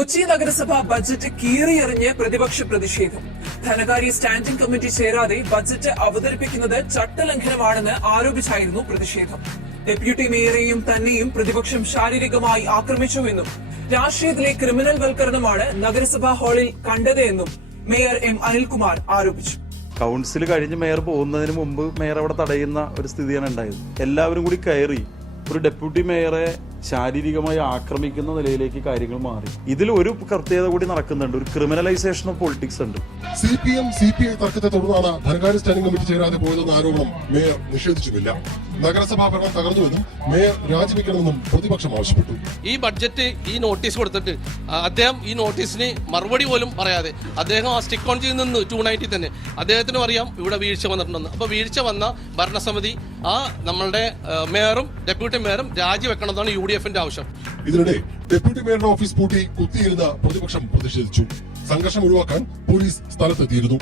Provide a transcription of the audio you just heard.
കൊച്ചി നഗരസഭ ബജറ്റ് കീറിയെറിഞ്ഞ് പ്രതിപക്ഷ പ്രതിഷേധം. ധനകാര്യ സ്റ്റാൻഡിംഗ് കമ്മിറ്റി ചേരാതെ ബജറ്റ് അവതരിപ്പിക്കുന്നത് ചട്ടലംഘനമാണെന്ന് ആരോപിച്ചായിരുന്നു പ്രതിഷേധം. ഡെപ്യൂട്ടി മേയറെയും തന്നെയും പ്രതിപക്ഷം ശാരീരികമായി ആക്രമിച്ചുവെന്നും രാഷ്ട്രീയത്തിലെ ക്രിമിനൽ വൽക്കരണമാണ് നഗരസഭാ ഹാളിൽ കണ്ടത് എന്നും മേയർ എം അനിൽകുമാർ ആരോപിച്ചു. കൗൺസിൽ കഴിഞ്ഞ് മേയർ പോകുന്നതിന് മുമ്പ് മേയർ അവിടെ തടയുന്ന ഒരു സ്ഥിതിയാണ് ഉണ്ടായത്. എല്ലാവരും കൂടി കയറി ഒരു ഡെപ്യൂട്ടി മേയറെ ശാരീരികമായി ആക്രമിക്കുന്ന നിലയിലേക്ക് കാര്യങ്ങൾ മാറി. ഇതിൽ ഒരു പ്രത്യേകത കൂടി നടക്കുന്നുണ്ട്, ഒരു ക്രിമിനലൈസേഷൻ ഓഫ് പൊളിറ്റിക്സ് ഉണ്ട്. CPM CPI തർക്കത്തെ തുടർന്നാണ് ധനകാര്യ സ്റ്റാൻഡിംഗ് കമ്മിറ്റി ചേരാതെ പോയതെന്ന ആരോപണം മേയർ നിഷേധിച്ചുമില്ല. നഗരസഭാ ഭരണം തകർന്നുവെന്നും മേയർ രാജിവെക്കണമെന്നും പ്രതിപക്ഷം ആവശ്യപ്പെട്ടു. ഈ ബഡ്ജറ്റ് ഈ നോട്ടീസ് കൊടുത്തിട്ട് അദ്ദേഹം ഈ നോട്ടീസിന് മറുപടി പോലും പറയാതെ അദ്ദേഹം ആ സ്റ്റിക്ക് ഓൺ ചെയ്ത് നിന്ന് 290 തന്നെ അദ്ദേഹത്തിനും അറിയാം ഇവിടെ വീഴ്ച വന്നിട്ടുണ്ടെന്ന്. അപ്പോൾ വീഴ്ച വന്ന ഭരണസമിതി ആ നമ്മളുടെ മേയറും ഡെപ്യൂട്ടി മേയറും രാജിവെക്കണമെന്നാണ് UDFന്റെ ആവശ്യം. ഇതിനിടെ ഡെപ്യൂട്ടി മേയറുടെ ഓഫീസ് പൂട്ടി കുത്തിയിരുന്ന പ്രതിപക്ഷം പ്രതിഷേധിച്ചു. സംഘർഷം ഒഴിവാക്കാൻ പോലീസ് സ്ഥലത്തെത്തിയിരുന്നു.